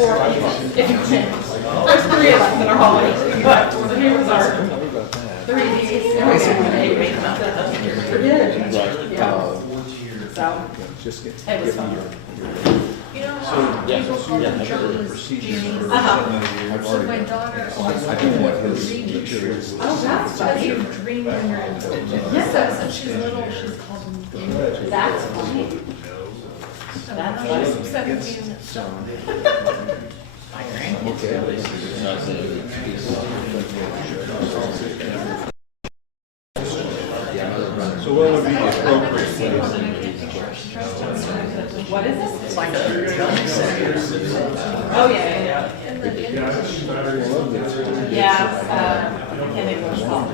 four people. If you can. There's three of us in our hallway. So here was our 3 days. We did. Yeah. So, it was fun. You know how people call them Johnny's Jeans? So my daughter always dreams. Oh, that's But funny. you dream when you're in bed. Yes. So since she's little, she's called them Jeans. That's funny. That's funny. she's 17. So My grandkids So what would be the appropriate place? What is this? It's like a jump set. Oh, yeah. and then in the Yeah, I can't think of what it's called.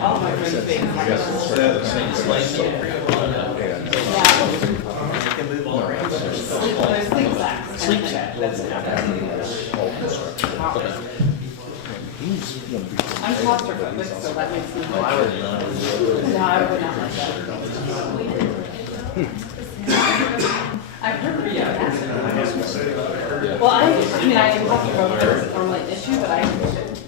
All my friends think it's like there's sleep sacks. Sleep sack, that's it. I'm claustrophobic, so that makes me. No, I would not like that. I've heard pretty good. Well, I mean, I claustrophobic is normally an issue, but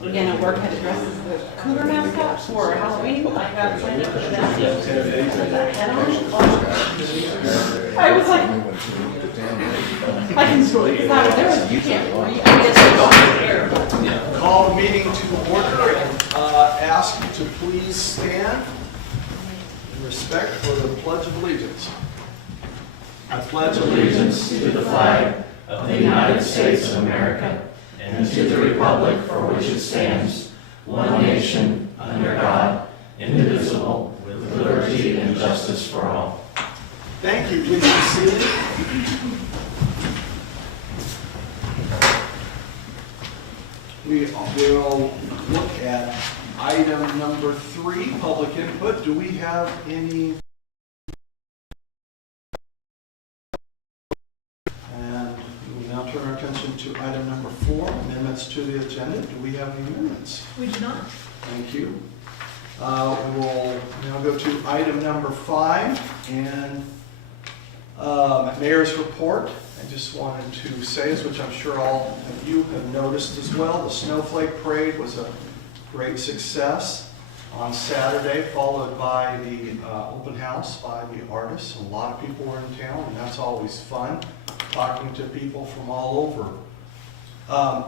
again, at work had to dress as the cougar mascot for Halloween. I got signed up for that. I was like, I can totally, because there was, you can't breathe. I just go in the air. Call the meeting to order and ask you to please stand in respect for the Pledge of Allegiance. I pledge allegiance to the flag of the United States of America and to the republic for which it stands, one nation, under God, indivisible, with liberty and justice for all. Thank you. Please be seated. We will look at item number 3, public input. Do we have any? And we will now turn our attention to item number 4, amendments to the agenda. Do we have any amendments? We do not. Thank you. We will now go to item number 5 and Mayor's report. I just wanted to say this, which I'm sure all of you have noticed as well. The Snowflake Parade was a great success on Saturday, followed by the open house by the artists. A lot of people were in town, and that's always fun, talking to people from all over.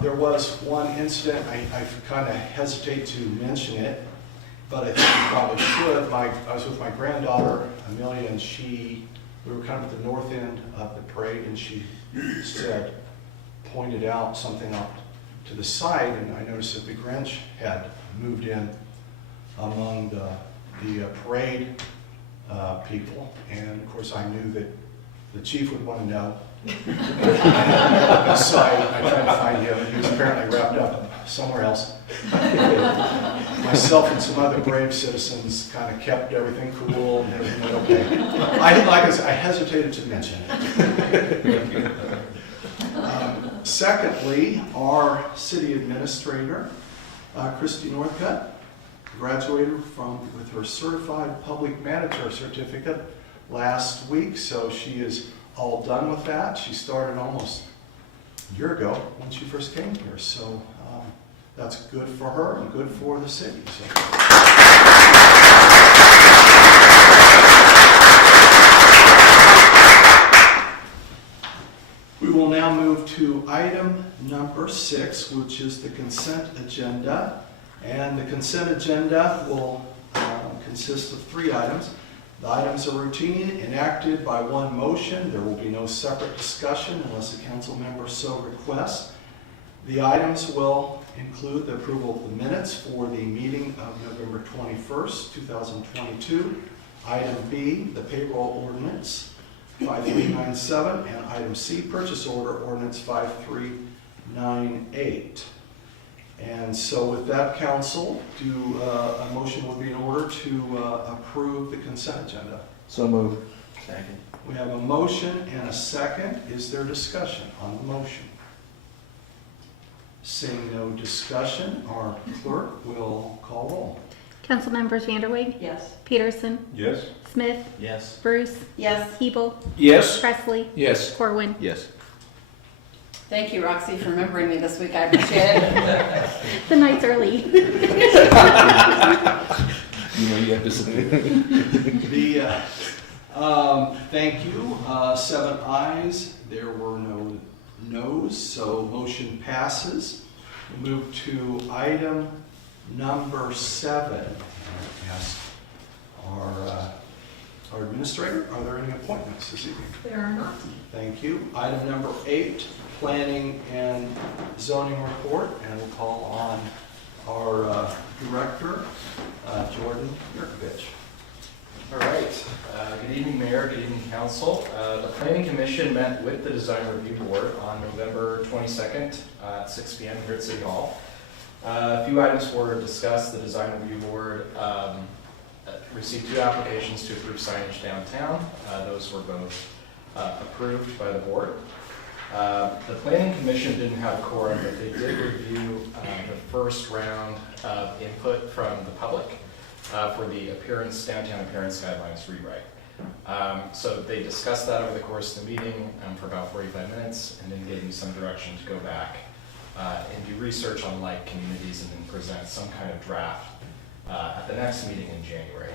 There was one incident, I kind of hesitate to mention it, but I think we probably should. I was with my granddaughter, Amelia, and we were kind of at the north end of the parade, and she pointed out something up to the side, and I noticed that the Grinch had moved in among the parade people, and of course I knew that the chief would want to know. So I tried to find him, and he was apparently wrapped up somewhere else. Myself and some other brave citizens kind of kept everything cool and everything went okay. I hesitated to mention it. Secondly, our city administrator, Christy Northcutt, graduated with her certified public manager certificate last week, so she is all done with that. She started almost a year ago when she first came here, so that's good for her and good for the city. So. We will now move to item number 6, which is the consent agenda. And the consent agenda will consist of 3 items. The items are routine, enacted by one motion. There will be no separate discussion unless a council member so requests. The items will include the approval of the minutes for the meeting of November 21st, 2022. Item B, the payroll ordinance 5397, and item C, purchase order ordinance 5398. And so with that, council, a motion would be in order to approve the consent agenda. So moved. Second. We have a motion and a second. Is there discussion on the motion? Seeing no discussion, our clerk will call roll. Council members Vanderweg, Yes. Peterson, Yes. Smith, Yes. Bruce, Yes. Hebel, Yes. Presley, Yes. Corwin. Yes. Thank you, Roxy, for remembering me this week. I appreciate it. The night's early. You know you have to submit. Thank you. 7 ayes. There were no noes, so motion passes. We'll move to item number 7. And ask our administrator, are there any appointments this evening? There are not. Thank you. Item number 8, planning and zoning report, and we'll call on our director, Jordan Yurkovich. All right. Good evening, Mayor. Good evening, Council. The Planning Commission met with the Design Review Board on November 22nd at 6 p.m. here at City Hall. A few items were discussed. The Design Review Board received 2 applications to approve signage downtown. Those were both approved by the board. The Planning Commission didn't have a quorum, but they did review the first round of input from the public for the downtown appearance guidelines rewrite. So they discussed that over the course of the meeting for about 45 minutes, and then gave me some direction to go back and do research on like communities and then present some kind of draft at the next meeting in January.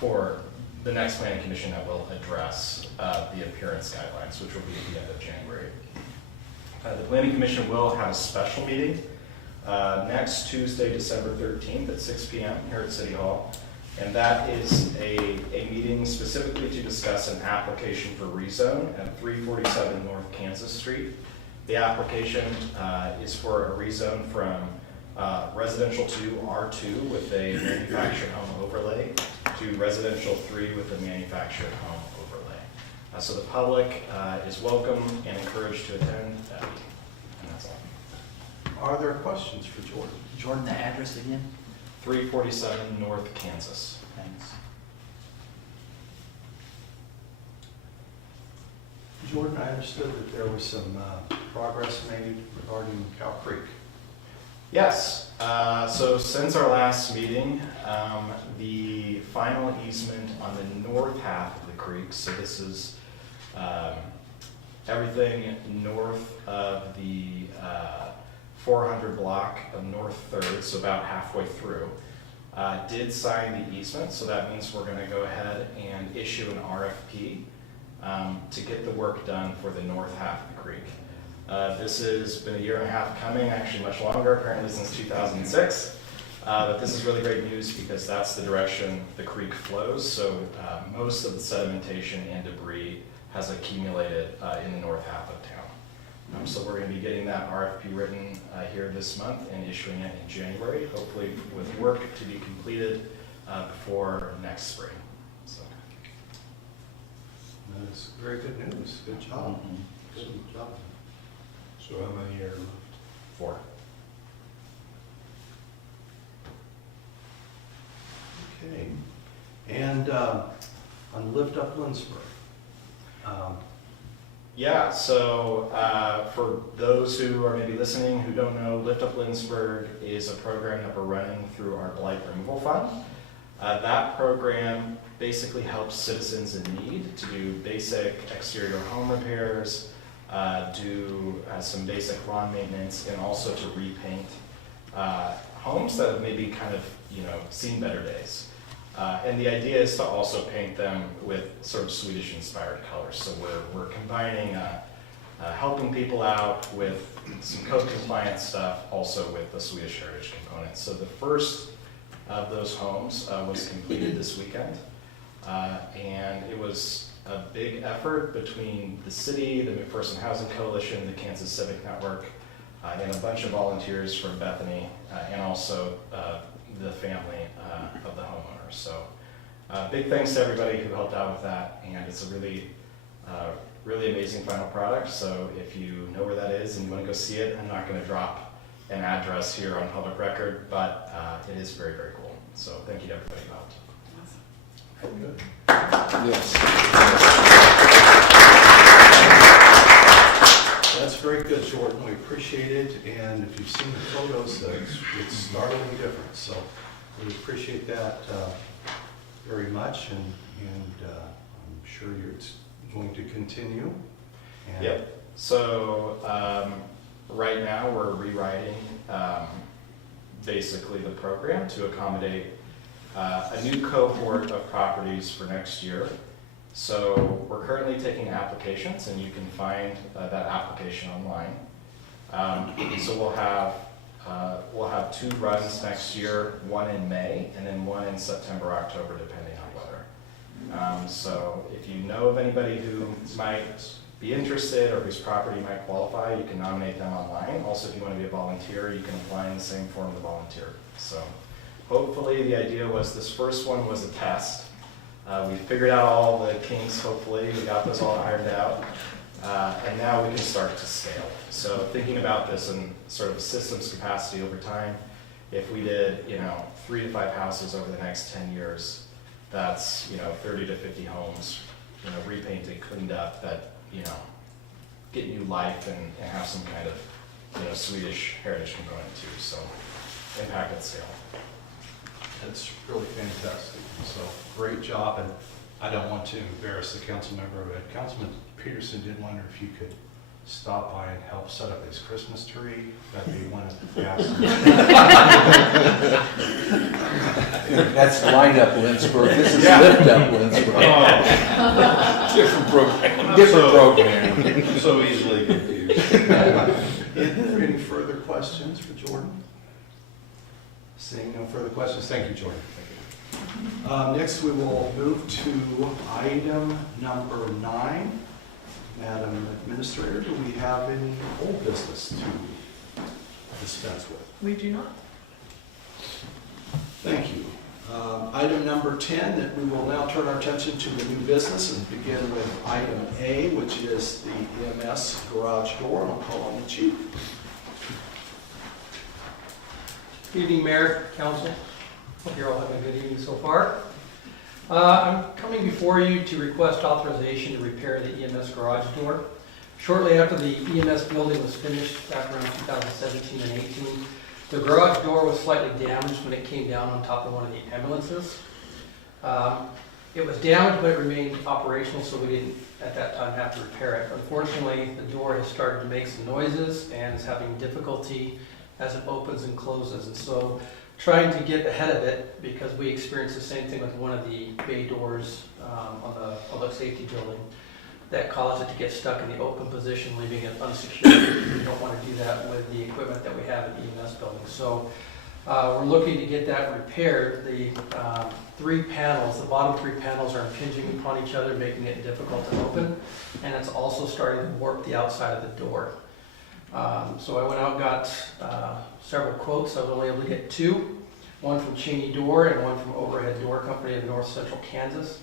For the next Planning Commission that will address the appearance guidelines, which will be at the end of January. The Planning Commission will have a special meeting next Tuesday, December 13th at 6 p.m. here at City Hall. And that is a meeting specifically to discuss an application for rezone at 347 North Kansas Street. The application is for a rezone from residential 2 R2 with a manufactured home overlay to residential 3 with a manufactured home overlay. So the public is welcome and encouraged to attend that meeting. And that's all. Are there questions for Jordan? Jordan, the address again? 347 North Kansas. Thanks. Jordan, I understood that there was some progress made regarding Cow Creek. Yes, so since our last meeting, the final easement on the north half of the creek, so this is everything north of the 400 block of North 3rd, so about halfway through, did sign the easement, so that means we're gonna go ahead and issue an RFP to get the work done for the north half of the creek. This has been a year and a half coming, actually much longer, apparently since 2006. But this is really great news because that's the direction the creek flows. So most of the sedimentation and debris has accumulated in the north half of town. So we're going to be getting that RFP written here this month and issuing it in January, hopefully with work to be completed before next spring. So. That's very good news. Good job. Good job. So how many are left? 4. Okay. And on Lift Up Lindsborg. Yeah, so for those who are maybe listening who don't know, Lift Up Lindsborg is a program that we're running through our Blight Removal Fund. That program basically helps citizens in need to do basic exterior home repairs, do some basic lawn maintenance, and also to repaint homes that have maybe kind of, seen better days. And the idea is to also paint them with sort of Swedish-inspired colors. So we're combining helping people out with some code-compliant stuff, also with the Swedish heritage component. So the first of those homes was completed this weekend, and it was a big effort between the city, the McPherson Housing Coalition, the Kansas Civic Network, and a bunch of volunteers from Bethany, and also the family of the homeowner. So big thanks to everybody who helped out with that, and it's a really, really amazing final product. So if you know where that is and you want to go see it, I'm not going to drop an address here on public record, but it is very, very cool. So thank you to everybody who helped. Good. Yes. That's very good, Jordan. We appreciate it. And if you've seen the photos, it's startlingly different. So we appreciate that very much. And I'm sure it's going to continue. And Yep. So right now we're rewriting basically the program to accommodate a new cohort of properties for next year. So we're currently taking applications, and you can find that application online. So we'll have 2 runs next year, one in May and then one in September, October, depending on weather. So if you know of anybody who might be interested or whose property might qualify, you can nominate them online. Also, if you want to be a volunteer, you can apply in the same form to volunteer. So hopefully the idea was this first one was a test. We figured out all the kinks, hopefully. We got those all ironed out. And now we can start to scale. So thinking about this in sort of a systems capacity over time, if we did, 3 to 5 houses over the next 10 years, that's, 30 to 50 homes, repainted, cleaned up, that, get new life and have some kind of, Swedish heritage component too. So impact at scale. That's really fantastic. So great job, and I don't want to embarrass the council member, but Councilman Peterson did wonder if you could stop by and help set up his Christmas tree. That'd be one of the fastest. That's light up Lindsborg. This is lift up Lindsborg. Different program. Different program. So easily confused. Any further questions for Jordan? Seeing no further questions, thank you, Jordan. Next, we will move to item number 9. Madam Administrator, do we have any old business to dispense with? We do not. Thank you. Item number 10, that we will now turn our attention to the new business and begin with item A, which is the EMS garage door. I'll call on the chief. Good evening, Mayor, Council. Hope you're all having a good evening so far. I'm coming before you to request authorization to repair the EMS garage door. Shortly after the EMS building was finished, back around 2017 and 18, the garage door was slightly damaged when it came down on top of one of the ambulances. It was damaged, but it remained operational, so we didn't at that time have to repair it. Unfortunately, the door has started to make some noises and is having difficulty as it opens and closes. And so trying to get ahead of it, because we experienced the same thing with one of the bay doors on the public safety building that caused it to get stuck in the open position, leaving it unsecured. We don't want to do that with the equipment that we have in the EMS building. So we're looking to get that repaired. The 3 panels, the bottom 3 panels are impinging upon each other, making it difficult to open, and it's also starting to warp the outside of the door. So I went out and got several quotes. I was only able to get 2, one from Cheney Door and one from Overhead Door Company of North Central Kansas.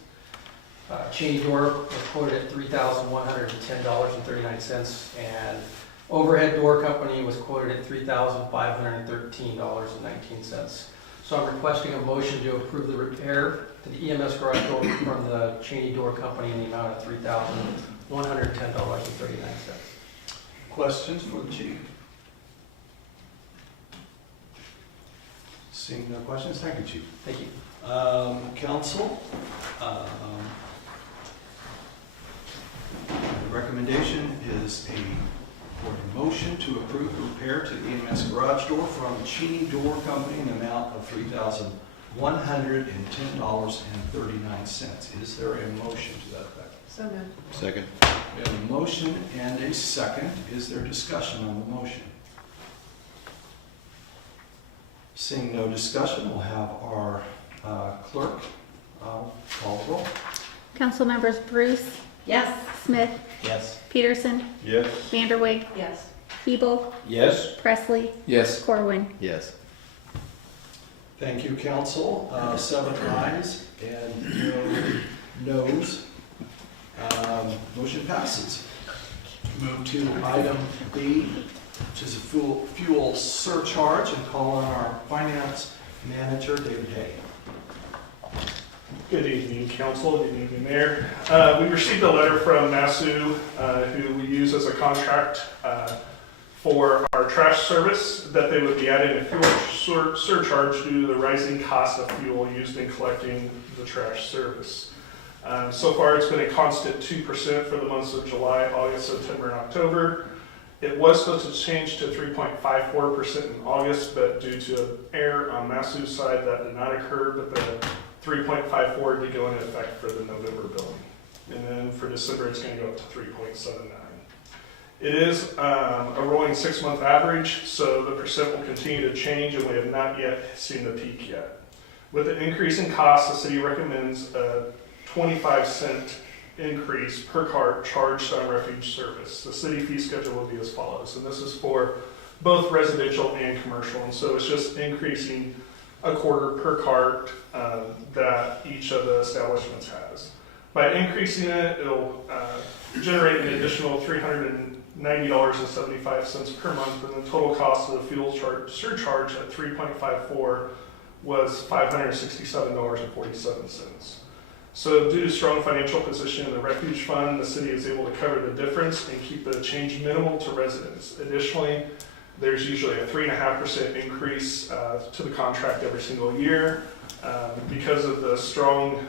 Cheney Door was quoted at $3,110.39, and Overhead Door Company was quoted at $3,513.19. So I'm requesting a motion to approve the repair to the EMS garage door from the Cheney Door Company in the amount of $3,110.39. Questions for the chief? Seeing no questions, thank you, Chief. Thank you. Council, the recommendation is for a motion to approve the repair to the EMS garage door from Cheney Door Company in the amount of $3,110.39. Is there a motion to that effect? So good. Second. We have a motion and a second. Is there discussion on the motion? Seeing no discussion, we'll have our clerk call the roll. Council members Bruce, Yes. Smith, Yes. Peterson, Yes. Vanderwig, Yes. Feeble, Yes. Presley, Yes. Corwin. Yes. Thank you, council. 7 ayes and no noes. Motion passes. Move to item B, which is a fuel surcharge, and call on our finance manager, David Hay. Good evening, council. Good evening, mayor. We received a letter from Masu, who we use as a contract for our trash service, that they would be adding a fuel surcharge due to the rising cost of fuel used in collecting the trash service. So far, it's been a constant 2% for the months of July, August, September, and October. It was supposed to change to 3.54% in August, but due to an error on Masu's side, that did not occur, but the 3.54 did go into effect for the November billing. And then for December, it's going to go up to 3.79. It is a rolling 6-month average, so the percent will continue to change, and we have not yet seen the peak yet. With the increase in cost, the city recommends a 25-cent increase per cart charged on refuge service. The city fee schedule will be as follows, and this is for both residential and commercial, and so it's just increasing a quarter per cart that each of the establishments has. By increasing it, it'll generate an additional $390.75 per month, and the total cost of the fuel surcharge at 3.54 was $567.47. So due to strong financial position in the refuge fund, the city is able to cover the difference and keep the change minimal to residents. Additionally, there's usually a 3.5% increase to the contract every single year. Because of the strong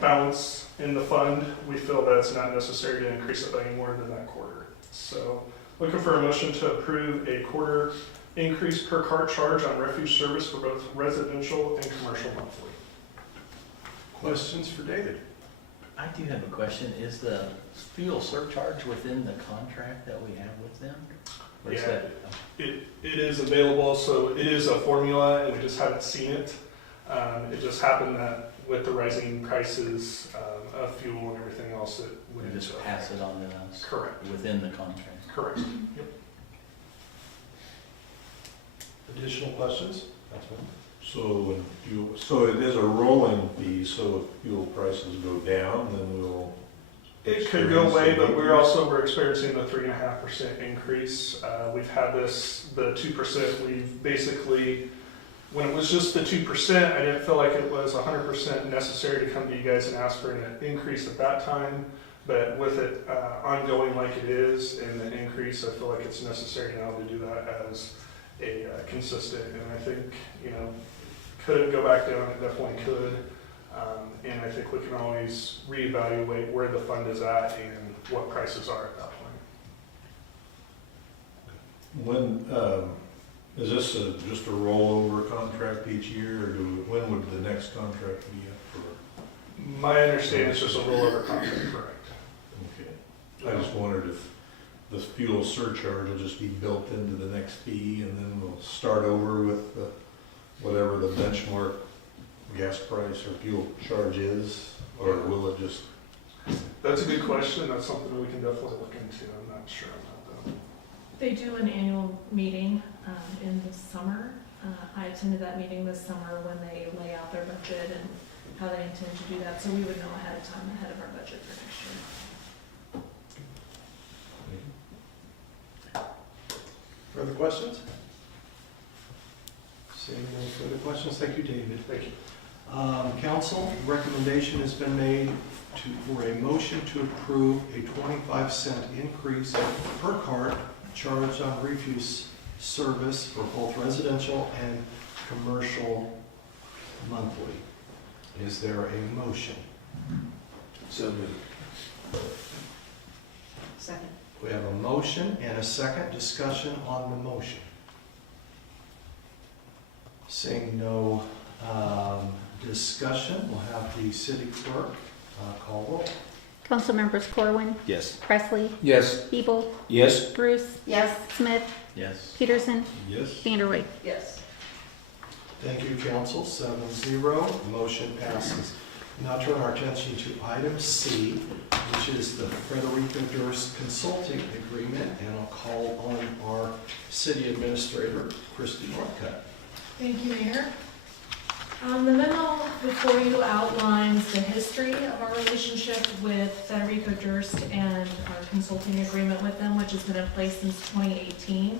balance in the fund, we feel that it's not necessary to increase it by any more than that quarter. So looking for a motion to approve a quarter increase per cart charge on refuge service for both residential and commercial monthly. Questions for David? I do have a question. Is the fuel surcharge within the contract that we have with them? Or is Yeah. that- It is available, so it is a formula, and we just haven't seen it. It just happened that with the rising prices of fuel and everything else, it went We into just effect. pass it on to us Correct. within the contract? Correct. Yep. Additional questions? So it is a rolling fee, so if fuel prices go down, then we'll. It could go away, but we're experiencing the 3.5% increase. We've had the 2%. We've basically, when it was just the 2%, I didn't feel like it was 100% necessary to come to you guys and ask for an increase at that time. But with it ongoing like it is and the increase, I feel like it's necessary now to do that as a consistent. And I think, could it go back down? It definitely could. And I think we can always reevaluate where the fund is at and what prices are at that point. When, is this just a rollover contract each year, or when would the next contract be up for? My understanding is just a rollover contract, correct? Okay. I just wondered if the fuel surcharge will just be built into the next fee, and then we'll start over with whatever the benchmark gas price or fuel charge is, or will it just? That's a good question. That's something we can definitely look into. I'm not sure on that though. They do an annual meeting in the summer. I attended that meeting this summer when they lay out their budget and how they intend to do that, so we would know ahead of time, ahead of our budget for next year. Further questions? Seeing no further questions, thank you, David. Thank you. Council, recommendation has been made for a motion to approve a 25-cent increase per cart charged on refuse service for both residential and commercial monthly. Is there a motion? So moved. Second. We have a motion and a second. Discussion on the motion. Seeing no discussion, we'll have the city clerk call roll. Council members Corwin, Yes. Presley, Yes. Ebel, Yes. Bruce, Yes. Smith, Yes. Peterson, Yes. Vanderway. Yes. Thank you, council. 7-0, motion passes. Now turn our attention to item C, which is the Frederica Durst Consulting Agreement, and I'll call on our city administrator, Christy Northcutt. Thank you, Mayor. The memo before you outlines the history of our relationship with Federico Durst and our consulting agreement with them, which has been in place since 2018.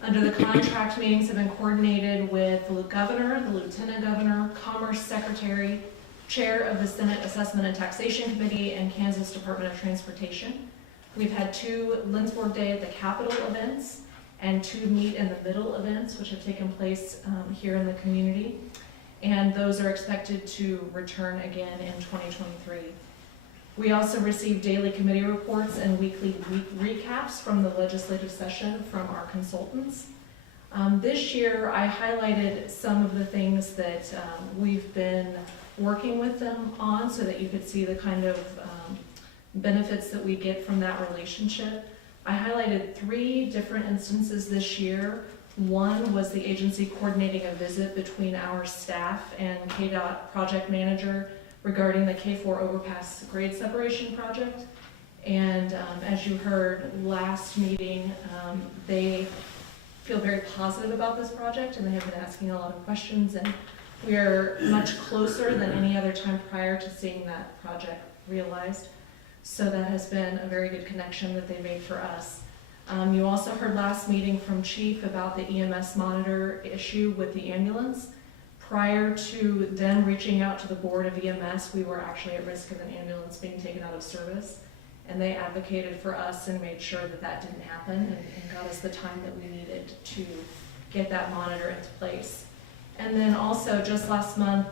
Under the contract, meetings have been coordinated with the governor, the lieutenant governor, commerce secretary, chair of the Senate Assessment and Taxation Committee, and Kansas Department of Transportation. We've had 2 Lindsborg Day at the Capitol events and 2 Meet in the Middle events, which have taken place here in the community. And those are expected to return again in 2023. We also receive daily committee reports and weekly recaps from the legislative session from our consultants. This year, I highlighted some of the things that we've been working with them on so that you could see the kind of benefits that we get from that relationship. I highlighted 3 different instances this year. One was the agency coordinating a visit between our staff and KDOT project manager regarding the K4 overpass grade separation project. And as you heard last meeting, they feel very positive about this project and they have been asking a lot of questions, and we are much closer than any other time prior to seeing that project realized. So that has been a very good connection that they made for us. You also heard last meeting from Chief about the EMS monitor issue with the ambulance. Prior to them reaching out to the board of EMS, we were actually at risk of an ambulance being taken out of service. And they advocated for us and made sure that that didn't happen and got us the time that we needed to get that monitor into place. And then also, just last month,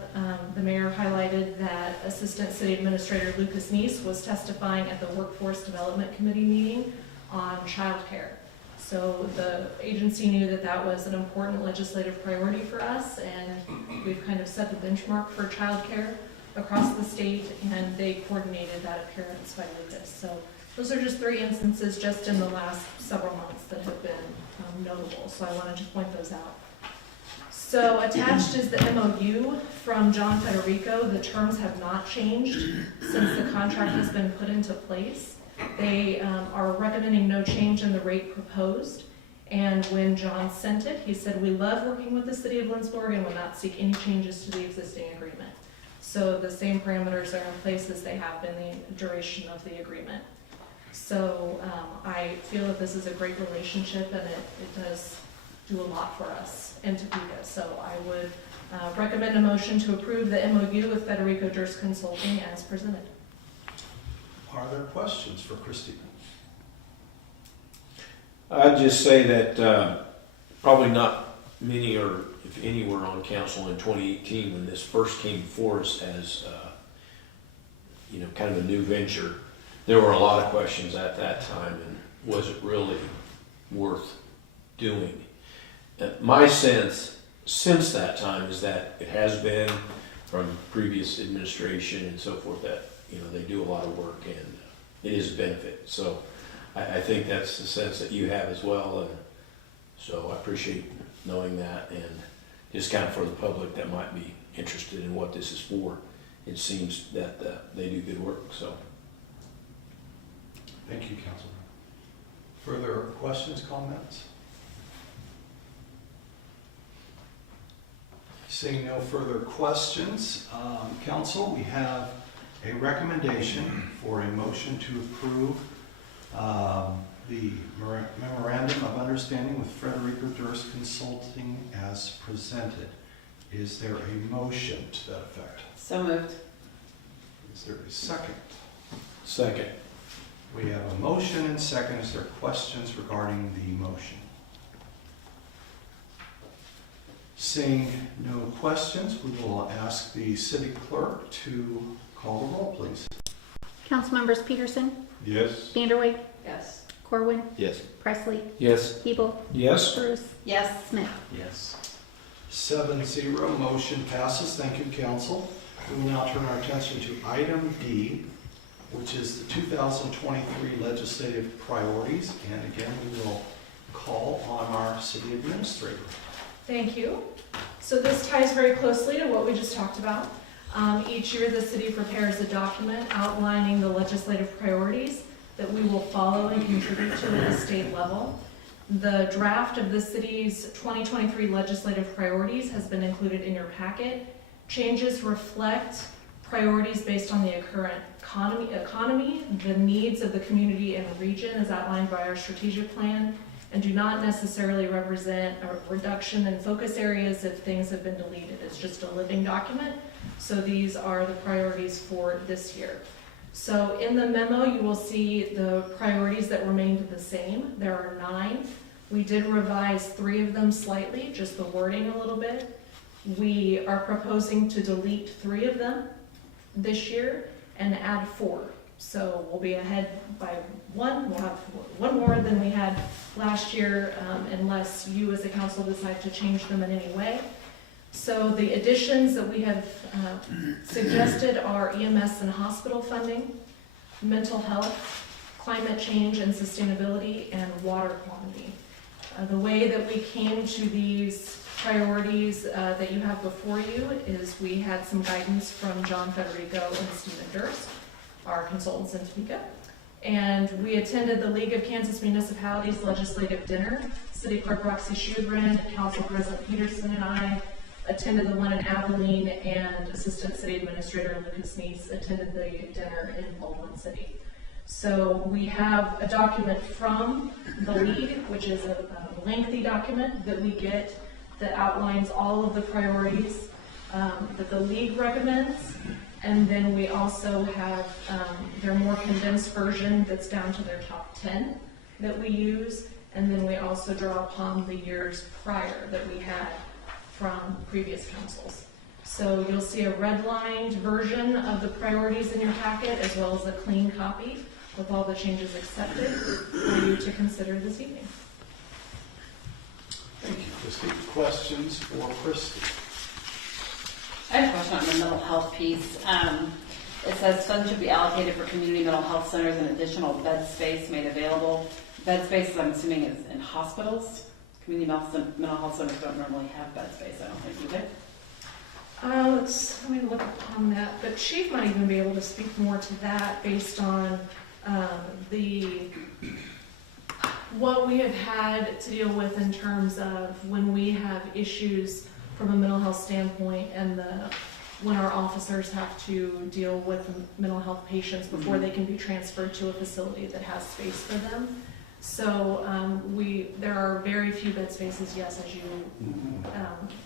the mayor highlighted that Assistant City Administrator Lucas Neese was testifying at the Workforce Development Committee meeting on childcare. So the agency knew that that was an important legislative priority for us, and we've kind of set the benchmark for childcare across the state, and they coordinated that appearance by Lucas. So those are just 3 instances just in the last several months that have been notable. So I wanted to point those out. So attached is the MOU from John Federico. The terms have not changed since the contract has been put into place. They are recommending no change in the rate proposed. And when John sent it, he said, "We love working with the city of Lindsborg and will not seek any changes to the existing agreement." So the same parameters are in place as they have been the duration of the agreement. So I feel that this is a great relationship, and it does do a lot for us in Topeka. So I would recommend a motion to approve the MOU with Federico Durst Consulting as presented. Are there questions for Christie? I'd just say that probably not many, or if any, were on council in 2018 when this first came before us as kind of a new venture. There were a lot of questions at that time, and was it really worth doing? My sense since that time is that it has been, from previous administration and so forth, that they do a lot of work and it is a benefit. So I think that's the sense that you have as well, and so I appreciate knowing that. And just kind of for the public that might be interested in what this is for, it seems that they do good work. So Thank you, Councilman. Further questions, comments? Seeing no further questions, council, we have a recommendation for a motion to approve the memorandum of understanding with Federico Durst Consulting as presented. Is there a motion to that effect? So moved. Is there a second? second. We have a motion and second. Is there questions regarding the motion? Seeing no questions, we will ask the city clerk to call the roll, please. Councilmembers Peterson, Yes. Vanderway, Yes. Corwin, Yes. Presley, Yes. Hebel, Yes. Bruce, Yes. Smith. Yes. 7-0, motion passes. Thank you, council. We will now turn our attention to item D, which is the 2023 legislative priorities. And again, we will call on our city administrator. Thank you. So this ties very closely to what we just talked about. Each year, the city prepares a document outlining the legislative priorities that we will follow and contribute to at the state level. The draft of the city's 2023 legislative priorities has been included in your packet. Changes reflect priorities based on the current economy, the needs of the community and region as outlined by our strategic plan, and do not necessarily represent a reduction in focus areas if things have been deleted. It's just a living document. So these are the priorities for this year. So in the memo, you will see the priorities that remained the same. There are 9. We did revise 3 of them slightly, just the wording a little bit. We are proposing to delete 3 of them this year and add 4. So we'll be ahead by one. We'll have one more than we had last year, unless you as a council decide to change them in any way. So the additions that we have suggested are EMS and hospital funding, mental health, climate change and sustainability, and water quality. The way that we came to these priorities that you have before you is we had some guidance from John Federico and Stephen Durst, our consultants in Topeka. And we attended the League of Kansas Municipalities legislative dinner. City Clerk Roxy Schudrin, Council President Peterson, and I attended the one in Abilene, and Assistant City Administrator Lucas Neese attended the dinner in Baldwin City. So we have a document from the League, which is a lengthy document that we get that outlines all of the priorities that the League recommends. And then we also have their more condensed version that's down to their top 10 that we use. And then we also draw upon the years prior that we had from previous councils. So you'll see a redlined version of the priorities in your packet, as well as a clean copy with all the changes accepted for you to consider this evening. Thank you, Christie. Questions for Christie? I have a question on the mental health piece. It says funds should be allocated for community mental health centers and additional bed space made available. Bed space, I'm assuming, is in hospitals. Community mental health centers don't normally have bed space, I don't think, do they? Let me look upon that, but Chief might even be able to speak more to that based on what we have had to deal with in terms of when we have issues from a mental health standpoint, and when our officers have to deal with mental health patients before they can be transferred to a facility that has space for them. So there are very few bed spaces, yes, as you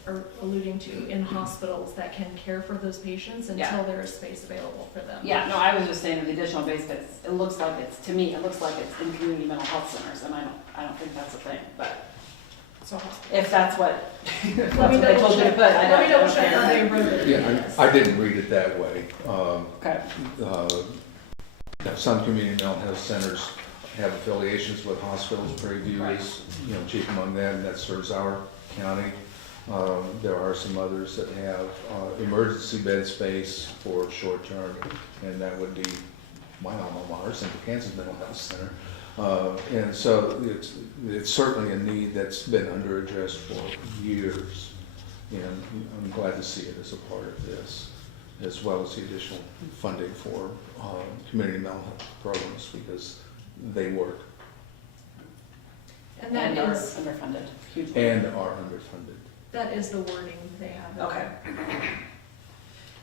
are alluding to, in hospitals that can care for those patients until there is space available for them. Yeah, no, I was just saying the additional base space, it looks like it's in community mental health centers, and I don't think that's a thing, but So if that's what, if let me that's what they told you to put, I let me double don't check how they care. wrote it. Yeah, I didn't read it that way. Okay, Some community mental health centers have affiliations with hospitals. Preview is, chief among them, that serves our county. There are some others that have emergency bed space for short term, and that would be my alma mater, Central Kansas Mental Health Center. And so it's certainly a need that's been under-addressed for years, and I'm glad to see it as a part of this, as well as the additional funding for community mental health programs, because they work And that are is, underfunded, huge. and are underfunded. that is the wording they have. Okay.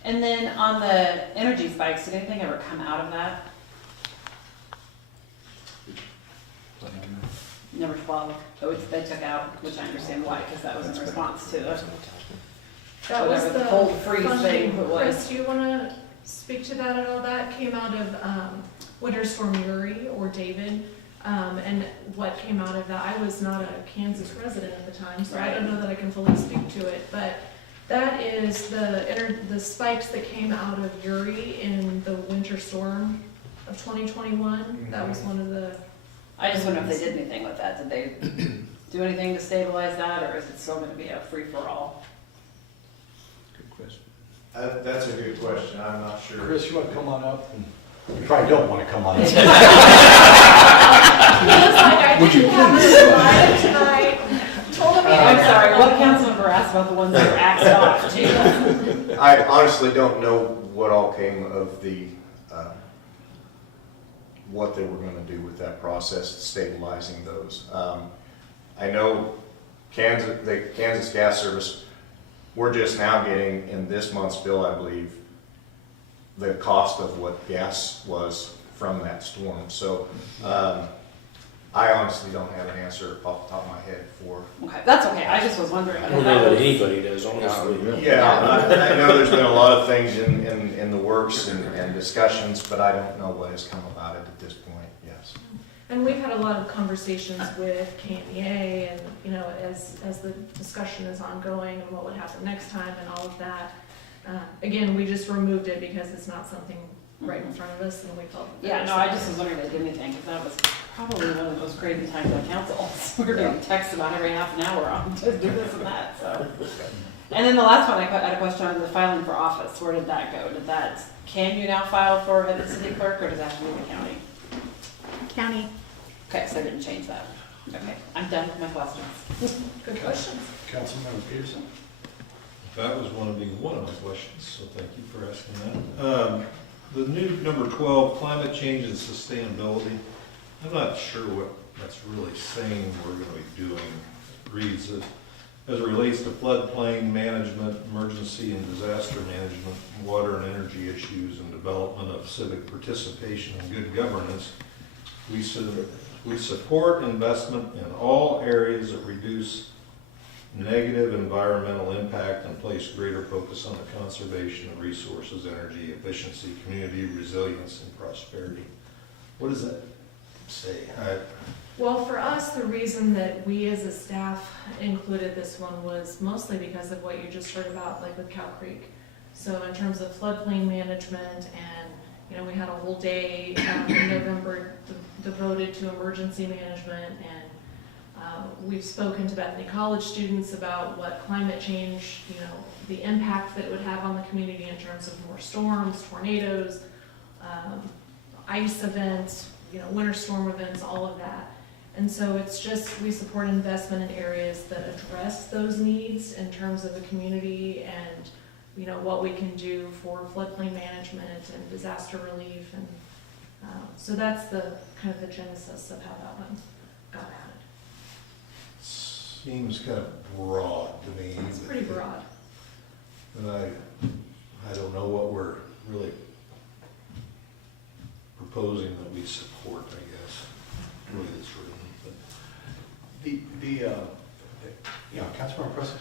And then on the energy spikes, did anything ever come out of that? Number 12, which they took out, which I understand why, because that was in response to That was whatever the the cold freeze funding. thing was. Chris, do you want to speak to that at all? That came out of Winter Storm Uri or David, and what came out of that. I was not a Kansas resident at the time, so I don't know that I can fully speak to it, but that is the spikes that came out of Uri in the winter storm of 2021. That was one of the. I just wonder if they did anything with that. Did they do anything to stabilize that, or is it still going to be a free-for-all? Good question. That's a good question, I'm not sure. Chris, you want to come on up? You probably don't want to come on. It looks like I Would you didn't have please? it live tonight. Told me. I'm sorry, what council member asked about the ones that were axed off? Gee. I honestly don't know what all came of the, what they were gonna do with that process, stabilizing those. I know the Kansas Gas Service, we're just now getting, in this month's bill, I believe, the cost of what gas was from that storm. So, I honestly don't have an answer off the top of my head for. Okay, that's okay, I just was wondering. I don't know that anybody does, honestly. Yeah, I know there's been a lot of things in the works and discussions, but I don't know what has come about it at this point, yes. And we've had a lot of conversations with KMEA and, as the discussion is ongoing and what would happen next time and all of that. Again, we just removed it because it's not something right in front of us, and we felt. Yeah, no, I just was wondering if they did anything, because that was probably one of the most crazy times on council. We were getting texts about every half an hour on to do this and that, so. And then the last one, I had a question on the filing for office. Where did that go? Can you now file for the city clerk, or does that have to be the county? County. Okay, so I didn't change that. Okay, I'm done with my questions. Good questions. Councilmember Peterson? That was one of my questions, so thank you for asking that. The new number 12, climate change and sustainability. I'm not sure what that's really saying we're going to be doing. It reads that as it relates to floodplain management, emergency and disaster management, water and energy issues, and development of civic participation and good governance, we support investment in all areas that reduce negative environmental impact and place greater focus on the conservation of resources, energy, efficiency, community resilience, and prosperity. What does that say? Well, for us, the reason that we as a staff included this one was mostly because of what you just heard about, like with Cow Creek. So in terms of floodplain management, and we had a whole day in November devoted to emergency management, and we've spoken to Bethany College students about what climate change, the impact that it would have on the community in terms of more storms, tornadoes, ice events, winter storm events, all of that. And so it's just, we support investment in areas that address those needs in terms of the community and, what we can do for floodplain management and disaster relief. And so that's the kind of the genesis of how that one got added. Seems kind of broad to me. It's pretty broad. And I don't know what we're really proposing that we support, I guess, the way it's written. Councilmember Preston?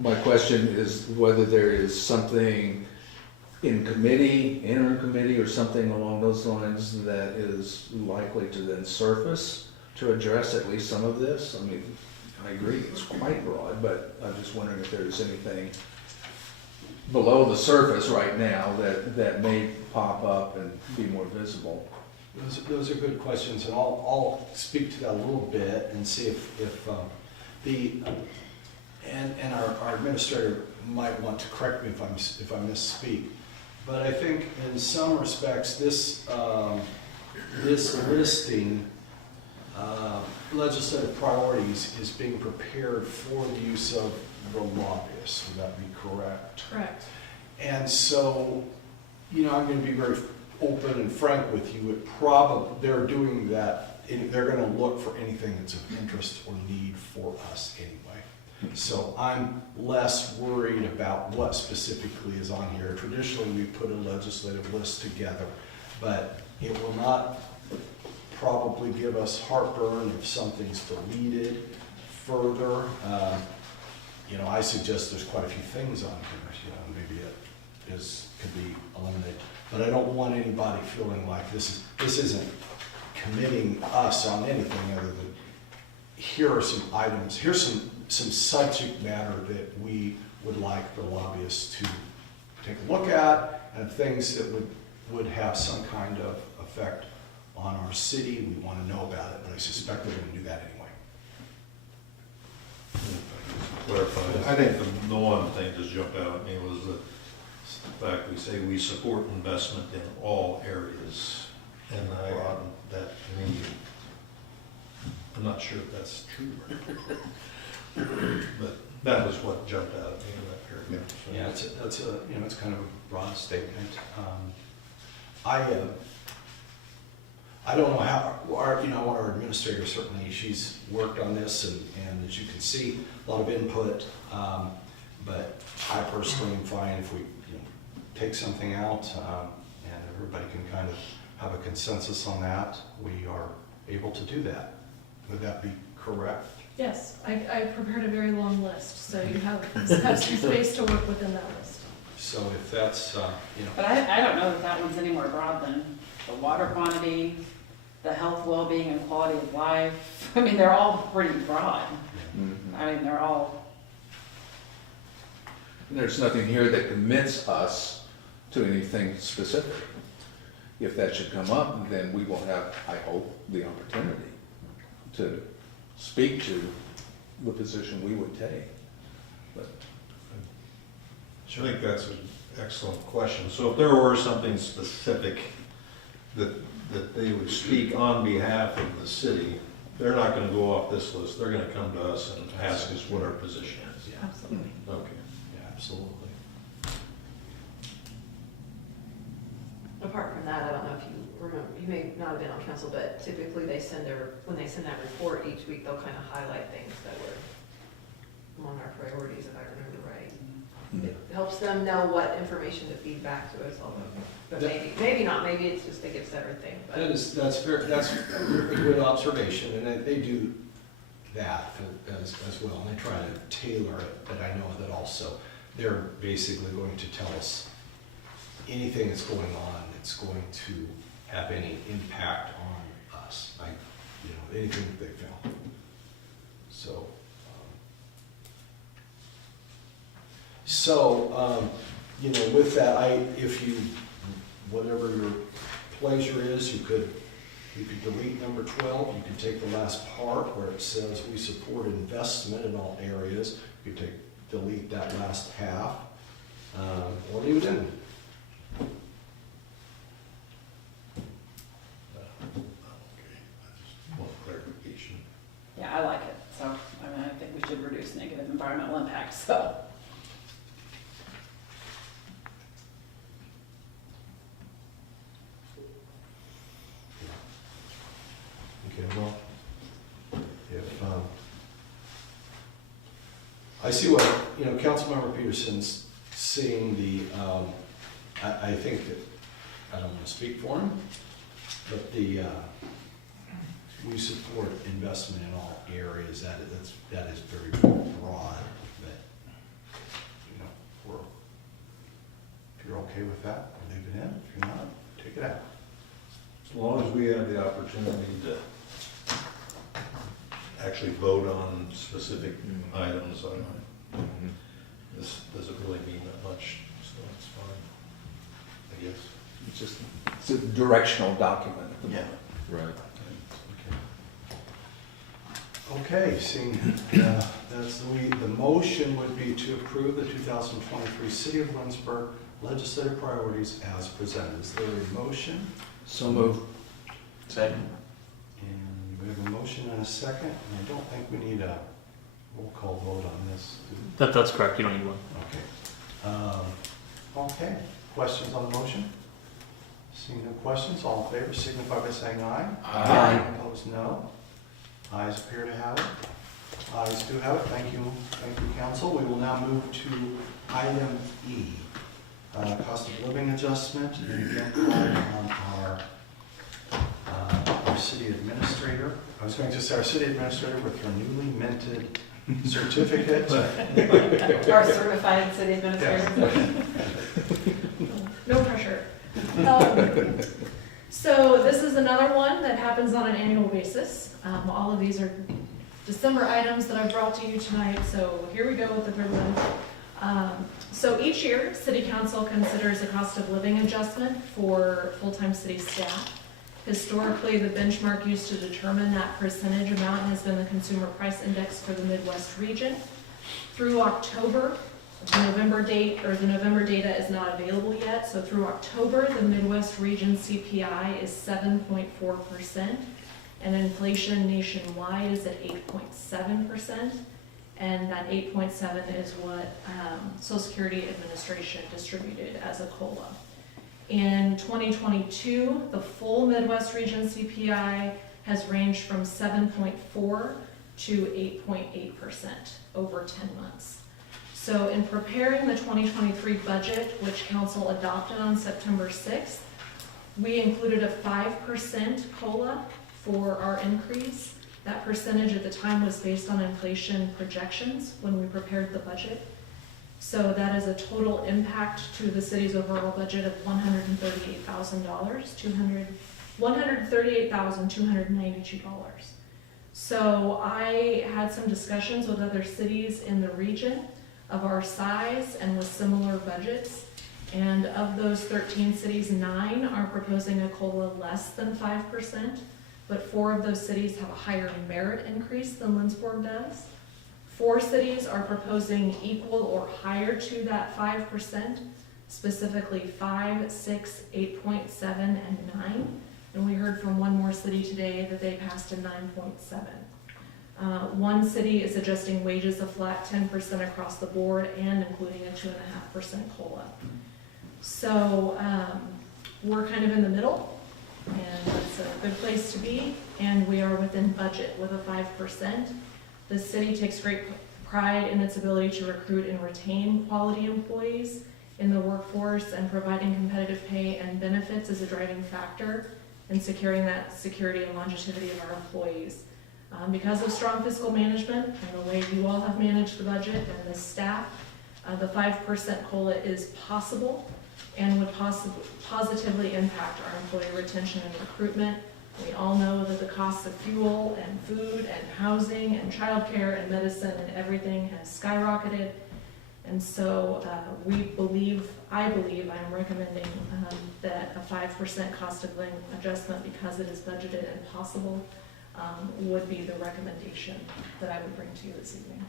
My question is whether there is something in committee, interim committee, or something along those lines that is likely to then surface to address at least some of this. I mean, I agree, it's quite broad, but I'm just wondering if there's anything below the surface right now that may pop up and be more visible. Those are good questions, and I'll speak to that a little bit and see if our administrator might want to correct me if I misspeak. But I think in some respects, this listing legislative priorities is being prepared for the use of the lobbyists. Would that be correct? Correct. And so, I'm going to be very open and frank with you. They're doing that. They're going to look for anything that's of interest or need for us anyway. So I'm less worried about what specifically is on here. Traditionally, we put a legislative list together, but it will not probably give us heartburn if something's deleted further. I suggest there's quite a few things on here. Maybe it could be eliminated. But I don't want anybody feeling like this isn't committing us on anything other than here are some items, here's some subject matter that we would like the lobbyists to take a look at, and things that would have some kind of effect on our city. We want to know about it, but I suspect they're going to do that anyway. Clarify. I think the one thing that jumped out at me was the fact we say we support investment in all areas, and I broadened that to me. I'm not sure if that's true, but that was what jumped out at me in that paragraph. So. Yeah, it's kind of a broad statement. I don't know how our administrator, certainly she's worked on this, and as you can see, a lot of input. But I personally am fine if we take something out and everybody can kind of have a consensus on that. We are able to do that. Would that be correct? Yes, I prepared a very long list, so you have some space to work within that list. So if that's, But I don't know that one's any more broad than the water quantity, the health, well-being, and quality of life. I mean, they're all pretty broad. I mean, they're all. There's nothing here that commits us to anything specific. if that should come up, then we will have, I hope, the opportunity to speak to the position we would take. But I think that's an excellent question. So if there were something specific that they would speak on behalf of the city, they're not gonna go off this list. They're gonna come to us and ask us what our position is. Yeah, Absolutely. Okay. yeah, absolutely. Apart from that, I don't know if you remember, you may not have been on council, but typically they send when they send that report each week, they'll kind of highlight things that were among our priorities, if I remember right. It helps them know what information to feed back to us, although, but maybe not, maybe it's just it gets everything, but. That's a good observation, and they do that as well, and they try to tailor it, but I know that also they're basically going to tell us anything that's going on that's going to have any impact on us, anything that they found. So, with that, whatever your pleasure is, you could delete number 12. You could take the last part where it says we support investment in all areas. You could delete that last half, or leave it in. Okay, I just want clarification. Yeah, I like it, so, I think we should reduce negative environmental impact, so. Okay, well, if, I see what, Councilmember Peterson's seeing I think that, I don't want to speak for him, but we support investment in all areas, that is very broad, but, if you're okay with that, leave it in. If you're not, take it out. As long as we have the opportunity to actually vote on specific items, this doesn't really mean that much, so it's fine, I guess. it's a directional document at the moment. Right. Okay, seeing that's the motion would be to approve the 2023 City of Lindsborg legislative priorities as presented. Is there a motion? So move. Second. And we have a motion and a second, and I don't think we need a roll call vote on this. That's correct, you don't need one. Okay. Okay, questions on the motion? Seeing no questions, all in favor signify by saying aye. Aye. Opposed, no. Ayes appear to have it. Ayes do have it. Thank you, council. We will now move to item E, cost of living adjustment, and again, on our city administrator. I was going to say our city administrator with her newly minted certificate. Our certified city administrator. No pressure. So this is another one that happens on an annual basis. All of these are December items that I've brought to you tonight, so here we go with the third one. So each year, City Council considers a cost of living adjustment for full-time city staff. Historically, the benchmark used to determine that percentage amount has been the Consumer Price Index for the Midwest region. Through October, the November data is not available yet, so through October, the Midwest region CPI is 7.4%, and inflation nationwide is at 8.7%, and that 8.7 is what Social Security Administration distributed as a COLA. In 2022, the full Midwest region CPI has ranged from 7.4 to 8.8% over 10 months. So in preparing the 2023 budget, which Council adopted on September 6th, we included a 5% COLA for our increase. That percentage at the time was based on inflation projections when we prepared the budget. So that is a total impact to the city's overall budget of $138,292. So I had some discussions with other cities in the region of our size and with similar budgets, And of those 13 cities, 9 are proposing a COLA less than 5%, but 4 of those cities have a higher merit increase than Lindsborg does. 4 cities are proposing equal or higher to that 5%, specifically 5, 6, 8.7, and 9. And we heard from one more city today that they passed a 9.7. One city is adjusting wages a flat 10% across the board and including a 2.5% COLA. So we're kind of in the middle, and it's a good place to be, and we are within budget with a 5%. The city takes great pride in its ability to recruit and retain quality employees in the workforce, and providing competitive pay and benefits is a driving factor in securing that security and longevity of our employees. Because of strong fiscal management and the way you all have managed the budget and the staff, the 5% COLA is possible and would positively impact our employee retention and recruitment. We all know that the costs of fuel and food and housing and childcare and medicine and everything has skyrocketed. And so I believe I'm recommending that a 5% cost of living adjustment, because it is budgeted and possible, would be the recommendation that I would bring to you this evening.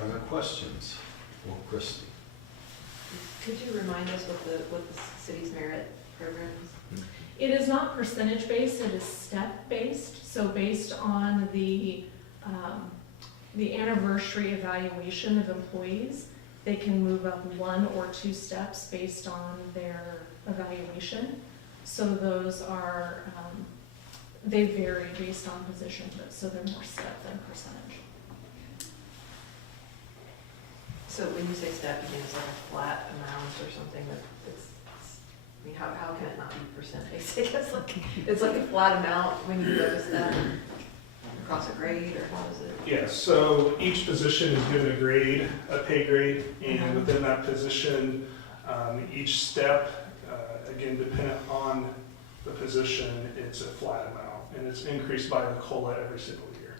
Are there questions for Christie? Could you remind us what the city's merit program is? It is not percentage-based, it is step-based. So based on the anniversary evaluation of employees, they can move up 1 or 2 steps based on their evaluation. So those are, they vary based on position, but so they're more step than percentage. So when you say step, you mean it's like a flat amount or something that I mean, how can it not be percent basic? It's like a flat amount when you go to step across a grade, or how is it? Yeah, so each position is given a grade, a pay grade, and within that position, each step, again, dependent on the position, it's a flat amount, and it's increased by the COLA every single year.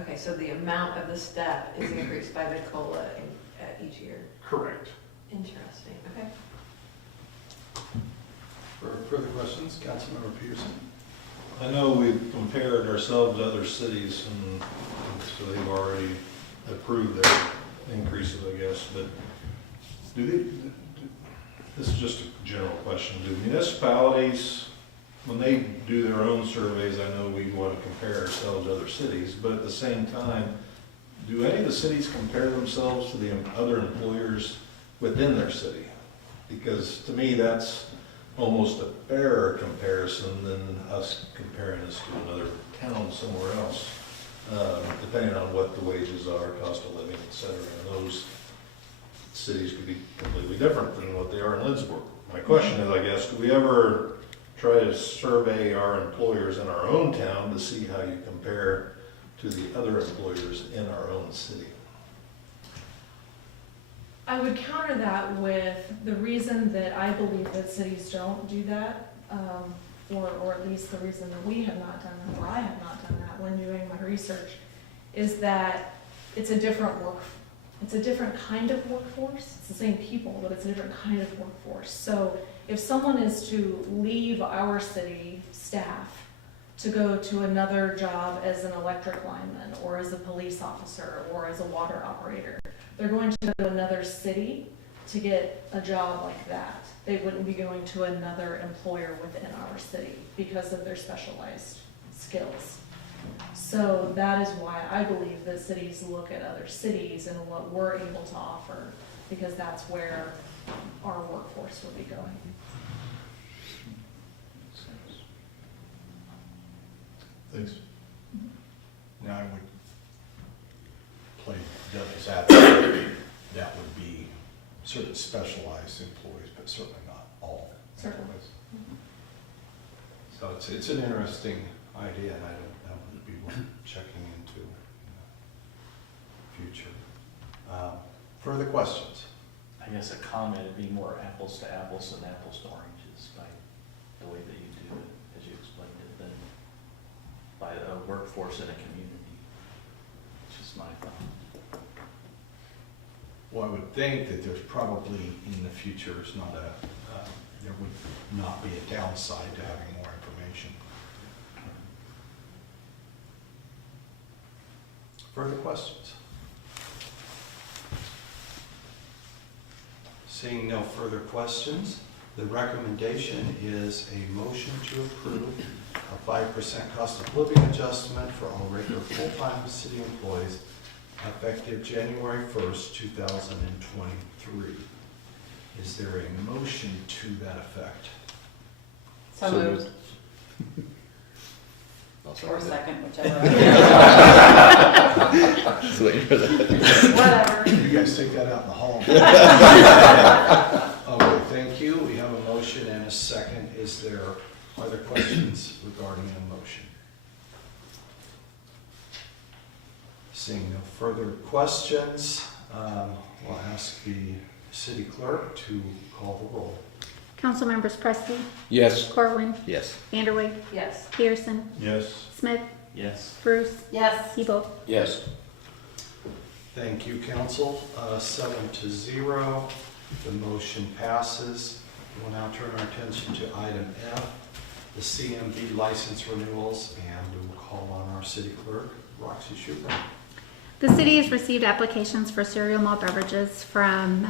Okay, so the amount of the step is increased by the COLA each year. Correct. Interesting, okay. For further questions, Councilmember Peterson? I know we've compared ourselves to other cities, and so they've already approved their increases, I guess, but this is just a general question, do municipalities, when they do their own surveys, I know we want to compare ourselves to other cities, but at the same time, do any of the cities compare themselves to the other employers within their city? Because to me, that's almost a fairer comparison than us comparing us to another town somewhere else, depending on what the wages are, cost of living, et cetera. And those cities could be completely different than what they are in Lindsborg. My question is, I guess, do we ever try to survey our employers in our own town to see how you compare to the other employers in our own city? I would counter that with the reason that I believe that cities don't do that, or at least the reason that we have not done that, or I have not done that when doing my research, is that it's a different kind of workforce. It's the same people, but it's a different kind of workforce. So if someone is to leave our city staff to go to another job as an electric lineman, or as a police officer, or as a water operator, they're going to go to another city to get a job like that. They wouldn't be going to another employer within our city because of their specialized skills. So that is why I believe that cities look at other cities and what we're able to offer, because that's where our workforce will be going. Thanks. Now I would play devil's advocate. That would be certain specialized employees, but certainly not all Certainly. employees. So it's an interesting idea, and that would be worth checking into in the future. Further questions? I guess a comment would be more apples to apples than apples to oranges by the way that you do it, as you explained it, than by a workforce in a community. It's just my thought. Well, I would think that there's probably in the future is not there would not be a downside to having more information. Further questions? Seeing no further questions, the recommendation is a motion to approve a 5% cost of living adjustment for all regular full-time city employees effective January 1st, 2023. Is there a motion to that effect? So moved. Or second, whichever. Whatever. You guys take that out in the hall. Okay, thank you. We have a motion and a second. Is there other questions regarding the motion? Seeing no further questions, we'll ask the city clerk to call the roll. Council members Presley, Yes. Corwin, Yes. Vanderway, Yes. Peterson, Yes. Smith, Yes. Bruce, Yes. Hebel. Yes. Thank you, council. 7-0, the motion passes. We'll now turn our attention to item F, the CMB license renewals, and we will call on our city clerk, Roxy Schubert. The city has received applications for cereal malt beverages from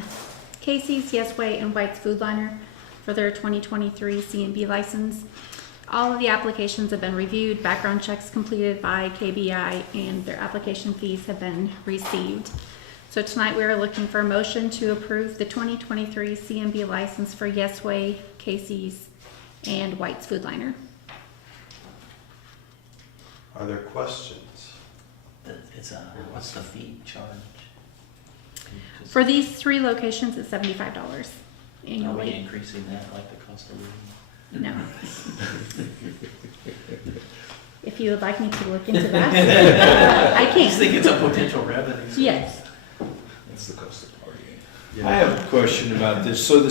Casey's, Yesway, and White's Food Liner for their 2023 CMB license. All of the applications have been reviewed, background checks completed by KBI, and their application fees have been received. So tonight we are looking for a motion to approve the 2023 CMB license for Yesway, Casey's, and White's Food Liner. Are there questions? It's what's the fee charge? Just- For these 3 locations, it's $75 Are we annually. increasing that like the cost of living? No. If you would like me to look into that, I I just think can. it's a potential revenue. Yes. That's the cost of partying. I have a question about this. So the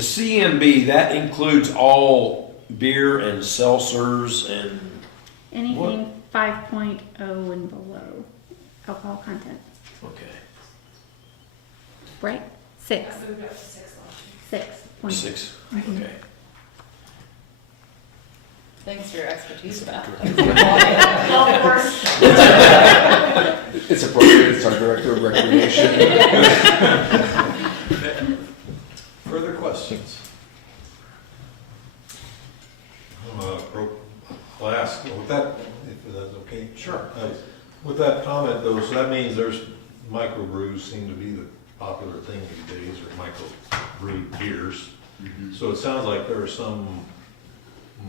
CMB, that includes all beer and seltzers and, Anything 5.0 and below alcohol content, okay, right? 6. 6. 6, Mhm. okay. Thanks for your expertise, Beth. It's appropriate, it's our director of recreation. Further questions? I'll ask, with that, if that's okay? Sure. With that comment though, so that means there's microbrews seem to be the popular thing these days, or microbrewed beers. So it sounds like there are some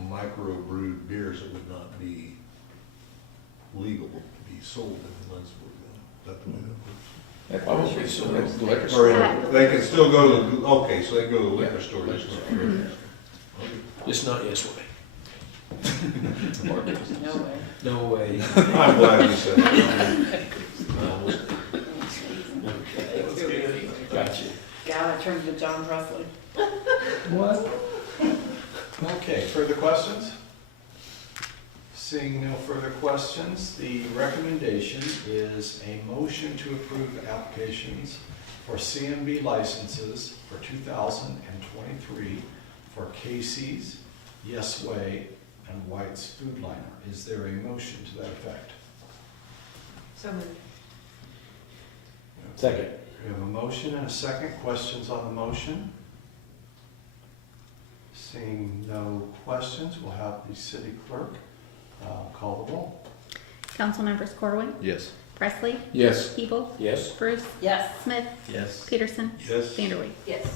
microbrewed beers that would not be legal to be sold in Lindsborg then. Is that the way that works? Probably so. That's the liquor Or store. they can still go to, okay, so they go to the liquor store. Yeah, just liquor not- It's not Yesway. No way. No way. I'm glad you said that. Gotcha. God, I turned to John Presley. What? Okay, further questions? Seeing no further questions, the recommendation is a motion to approve applications for CMB licenses for 2023 for Casey's, Yesway, and White's Food Liner. Is there a motion to that effect? So moved. Second. We have a motion and a second. Questions on the motion? Seeing no questions, we'll have the city clerk call the roll. Council members Corwin, Yes. Presley, Yes. Hebel, Yes. Bruce, Yes. Smith, Yes. Peterson, Yes. Vanderway. Yes.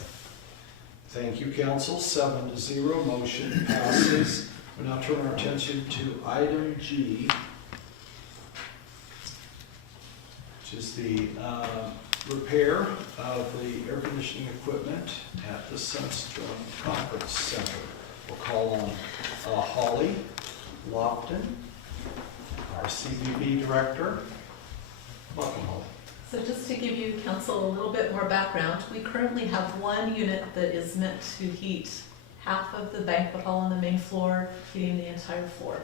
Thank you, council. 7-0, motion passes. We now turn our attention to item G, which is the repair of the air conditioning equipment at the Sunstrom Conference Center. We'll call on Holly Lofton, our CBB director. Welcome, Holly. So just to give you, council, a little bit more background, we currently have one unit that is meant to heat half of the banquet hall on the main floor, heating the entire floor.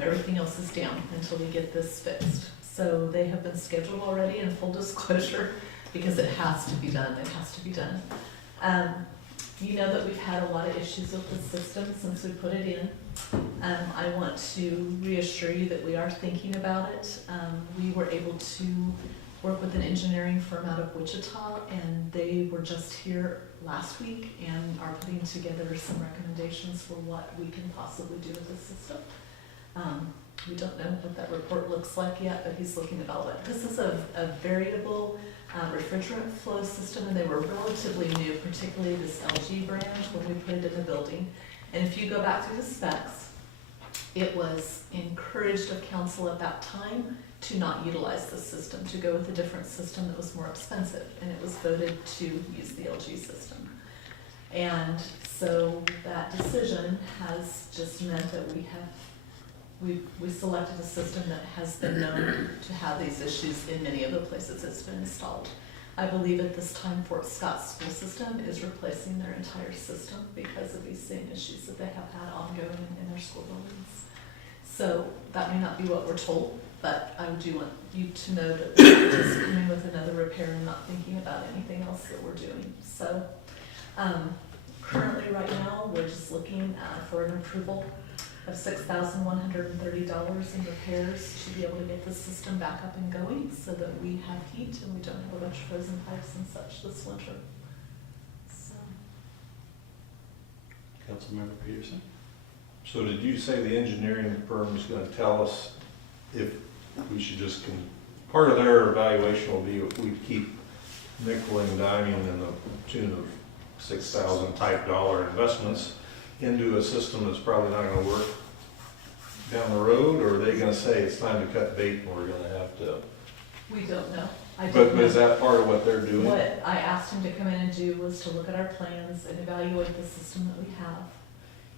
Everything else is down until we get this fixed. So they have been scheduled already, in full disclosure. because it has to be done, it has to be done. You know that we've had a lot of issues with the system since we put it in. I want to reassure you that we are thinking about it. We were able to work with an engineering firm out of Wichita, and they were just here last week and are putting together some recommendations for what we can possibly do with the system. We don't know what that report looks like yet, but he's looking at all that. This is a variable refrigerant flow system, and they were relatively new, particularly this LG brand when we put it in the building. And if you go back through the specs, it was encouraged of council at that time to not utilize this system, to go with a different system that was more expensive, and it was voted to use the LG system. And so that decision has just meant that we selected a system that has been known to have these issues in many of the places it's been installed. I believe at this time Fort Scott school system is replacing their entire system because of these same issues that they have had ongoing in their school buildings. So that may not be what we're told, but I do want you to know that we're just coming with another repair and not thinking about anything else that we're doing. So currently right now, we're just looking for an approval of $6,130 in repairs to be able to get the system back up and going so that we have heat and we don't have a bunch of frozen pipes and such this winter. So. Councilmember Peterson? So did you say the engineering firm is gonna tell us if we should just, part of their evaluation will be if we keep nickel and diming in the tune of $6,000 type dollar investments into a system that's probably not gonna work down the road, or are they gonna say it's time to cut bait and we're gonna have to? We don't know. But is that part of what they're doing? What I asked him to come in and do was to look at our plans and evaluate the system that we have,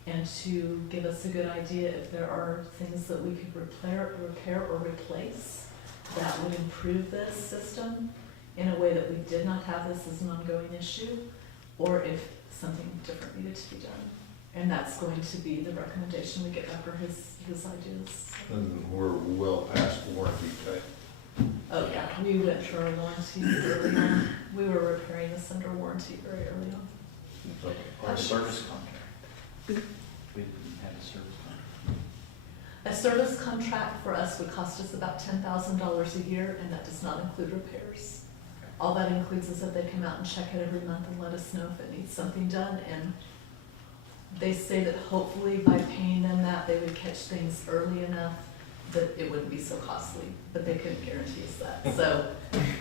and to give us a good idea if there are things that we could repair or replace that would improve this system in a way that we did not have this as an ongoing issue, or if something different needed to be done. And that's going to be the recommendation we get after his ideas. And we're well past warranty type. Oh yeah, we went through our warranty early on. We were repairing this under warranty very early on. Or a service contract. We didn't have a service contract. A service contract for us would cost us about $10,000 a year, and that does not include repairs. All that includes is that they come out and check it every month and let us know if it needs something done. And they say that hopefully by paying them that, they would catch things early enough that it wouldn't be so costly, but they couldn't guarantee us that. So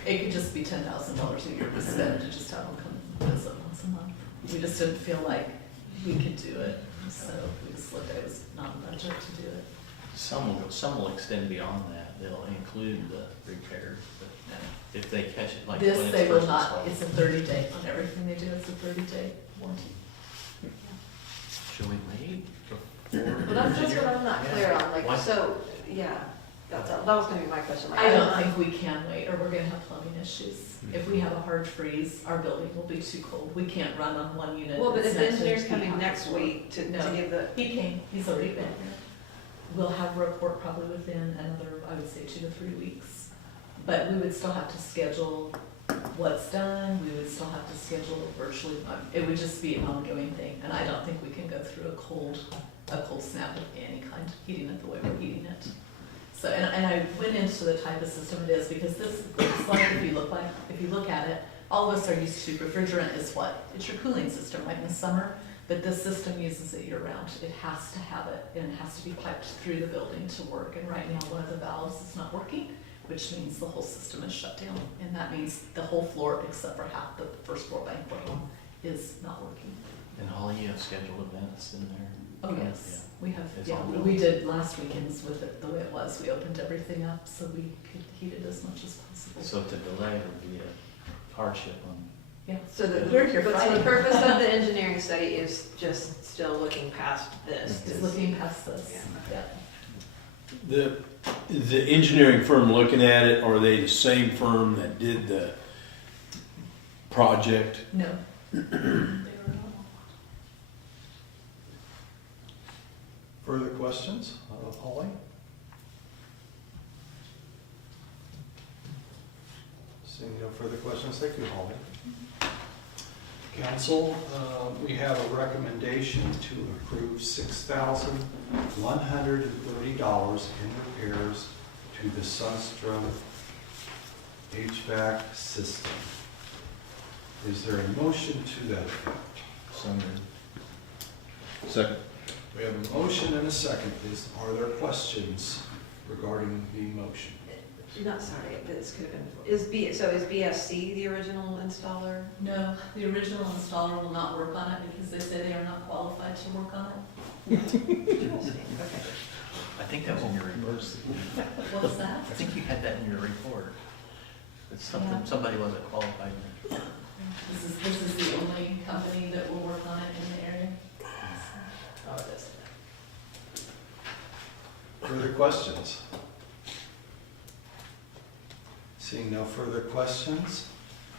it could just be $10,000 a year to spend to just have them come visit once a month. We just didn't feel like we could do it, so we just looked at it was not a budget to do it. Some will extend beyond that. They'll include the repairs, but if they catch it, like This, when it's they will first not, installed. it's a 30-day on everything they do, it's a 30-day warranty. Should we wait? Well, that's just what I'm not clear on, like, Why- so, yeah, that was gonna be my question. Like, I don't know. think we can wait, or we're gonna have plumbing issues. If we have a hard freeze, our building will be too cold. We can't run on one unit. Well, but that's if the meant to engineer's be coming half next the floor. week to No. give the, He came, he's already been here. We'll have a report probably within another, I would say, 2 to 3 weeks. But we would still have to schedule what's done, we would still have to schedule virtually, it would just be an ongoing thing. And I don't think we can go through a cold snap with any kind of heating it the way we're heating it. So, and I went into the type of system it is, because this looks like, if you look at it, all of us are used to refrigerant is what? It's your cooling system, right, in the summer, but this system uses it year round. It has to have it, and it has to be piped through the building to work, and right now one of the valves is not working, which means the whole system is shut down, and that means the whole floor, except for half the first floor banquet hall, is not working. And Holly, you have scheduled events in there? Oh, yes, we have, It's yeah, ongoing. we did last weekends with it the way it was. We opened everything up so we could heat it as much as possible. So to delay would be a hardship on. Yeah, so the, We're here but so Friday. the purpose of the engineering study is just still looking past this. it's looking past this, Yeah. yeah. The engineering firm looking at it, are they the same firm that did the project? No. They were not. Further questions of Holly? Seeing no further questions? Thank you, Holly. Council, we have a recommendation to approve $6,130 in repairs to the Sunstrom HVAC system. Is there a motion to that effect? Second. We have a motion and a second. Are there questions regarding the motion? Not sorry, this could have been, is BSC the original installer? No, the original installer will not work on it because they say they are not qualified to work on it. Okay. I think that was in your report. What was that? I think you had that in your report. It's something, Yeah. somebody wasn't qualified. This is the only company that will work on it in the area. Oh, it is. Further questions? Seeing no further questions,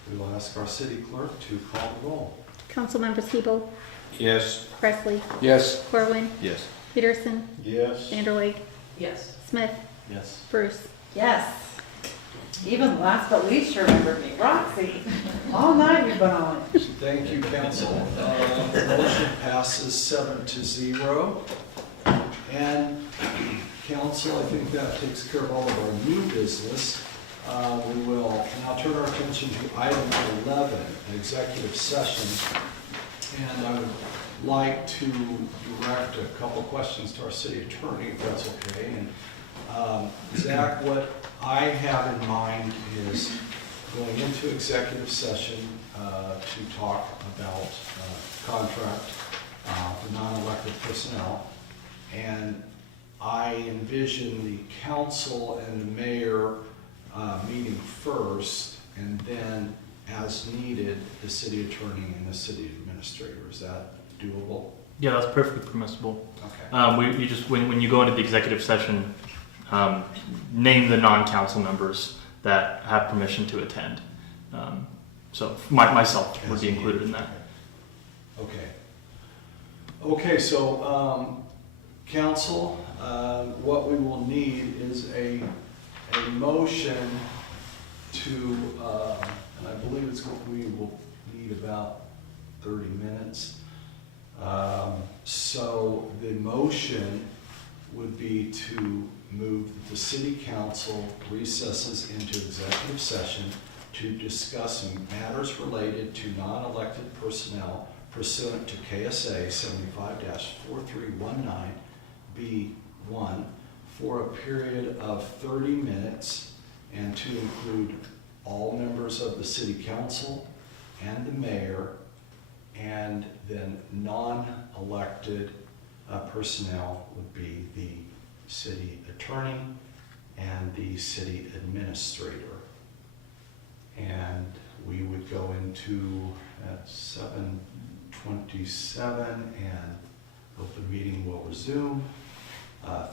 we will ask our city clerk to call the roll. Councilmembers Hebel, Yes. Presley, Yes. Corwin, Yes. Peterson, Yes. Vanderweg, Yes. Smith, Yes. Bruce. Yes. Even last but least, you remembered me. Roxy, all night we've been on it. Thank you, council. Motion passes 7-0. And council, I think that takes care of all of our new business. We will now turn our attention to item 11, executive session. And I would like to direct a couple questions to our city attorney, if that's okay. And Zach, what I have in mind is going into executive session to talk about contract for non-elected personnel. And I envision the council and the mayor meeting first, and then as needed, the city attorney and the city administrator. Is that doable? Yeah, that's perfectly permissible. Okay. You just when you go into the executive session, name the non-council members that have permission to attend. So myself would be included in that. Okay. Okay, so council, what we will need is a motion to, and I believe we will need about 30 minutes. So the motion would be to move that the city council recesses into executive session to discuss matters related to non-elected personnel pursuant to KSA 75-4319B1 for a period of 30 minutes, and to include all members of the city council and the mayor, and then non-elected personnel would be the city attorney and the city administrator. And we would go into at 7:27, and open meeting will resume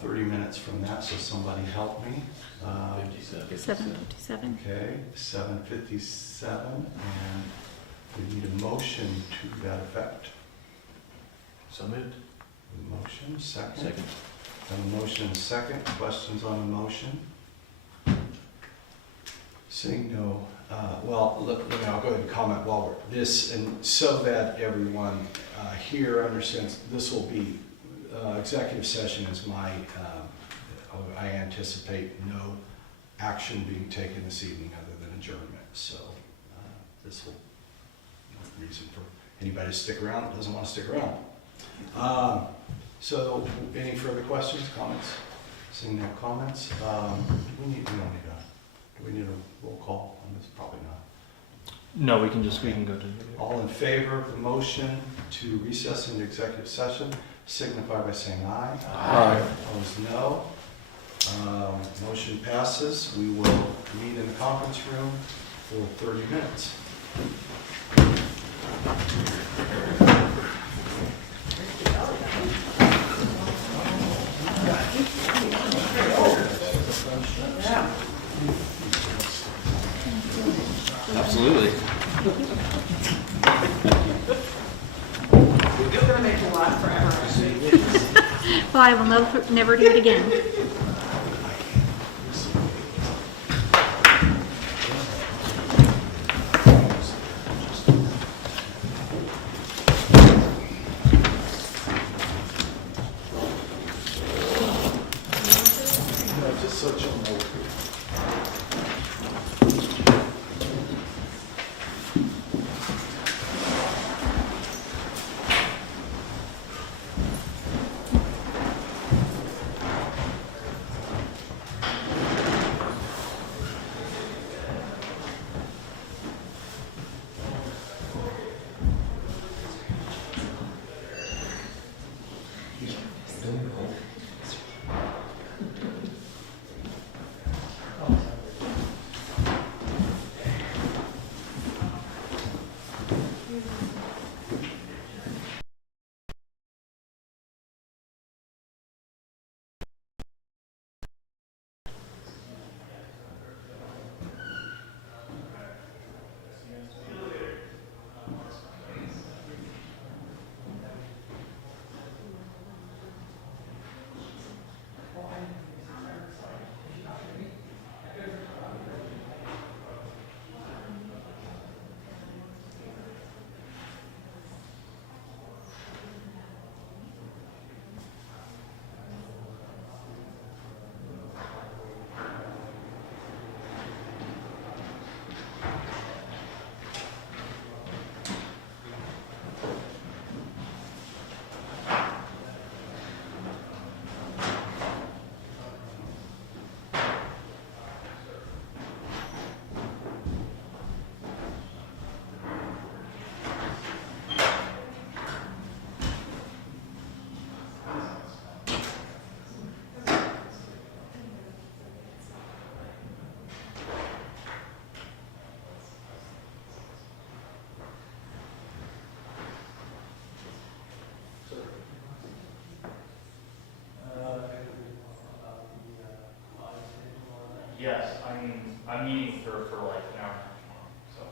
30 minutes from that, so somebody help me. 7:57. Okay, 7:57, and we need a motion to that effect. So moved. Motion, second. Second. Have a motion and second. Questions on the motion? Seeing no, well, look, I'll go ahead and comment while we're this, and so that everyone here understands, this will be executive session is my, I anticipate no action being taken this evening other than adjournment. So this will, no reason for anybody to stick around that doesn't want to stick around. So any further questions, comments? Seeing no comments, do we need a roll call on this? Probably not. No, we can go to. All in favor of the motion to recess into executive session, signify by saying aye. Aye. Opposed, no. Motion passes. We will meet in the conference room for 30 minutes. Absolutely. You're gonna make me laugh forever. Well, I will never do it again. Yes, I'm meeting for like an hour. So.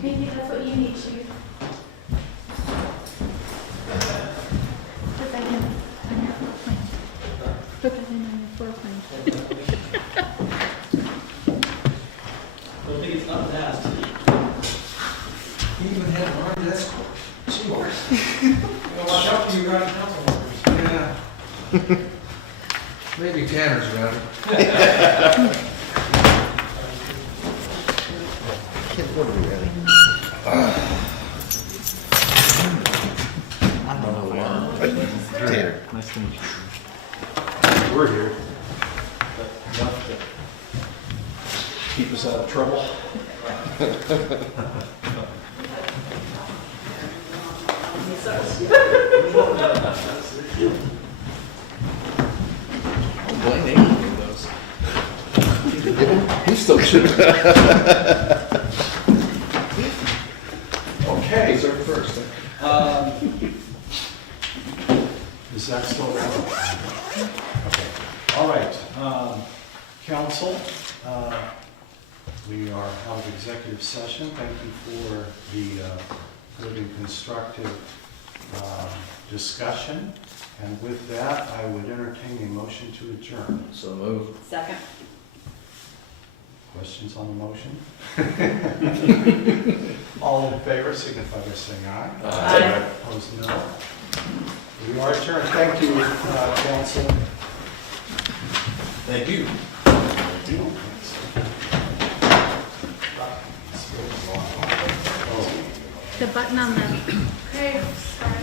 Maybe that's what you need, Chief. Put that in on your floor plan. Put that in on your floor plan. Don't think it's not fast. You even had an orange escort. Watch out for you running council members. Yeah. Maybe Tanner's got it. What are we ready? Tanner. Nice to meet you. We're here. Enough to keep us out of trouble. Don't blame Amy for those. He still should. Okay. Dessert first. Is that still relevant? Okay. All right. Council, we are out of executive session. Thank you for the good and constructive discussion. And with that, I would entertain a motion to adjourn. So moved. Second. Questions on the motion? All in favor, signify by saying aye. Aye. Opposed, no. We are adjourned. Thank you, council. Thank you. The button on the Okay, sorry.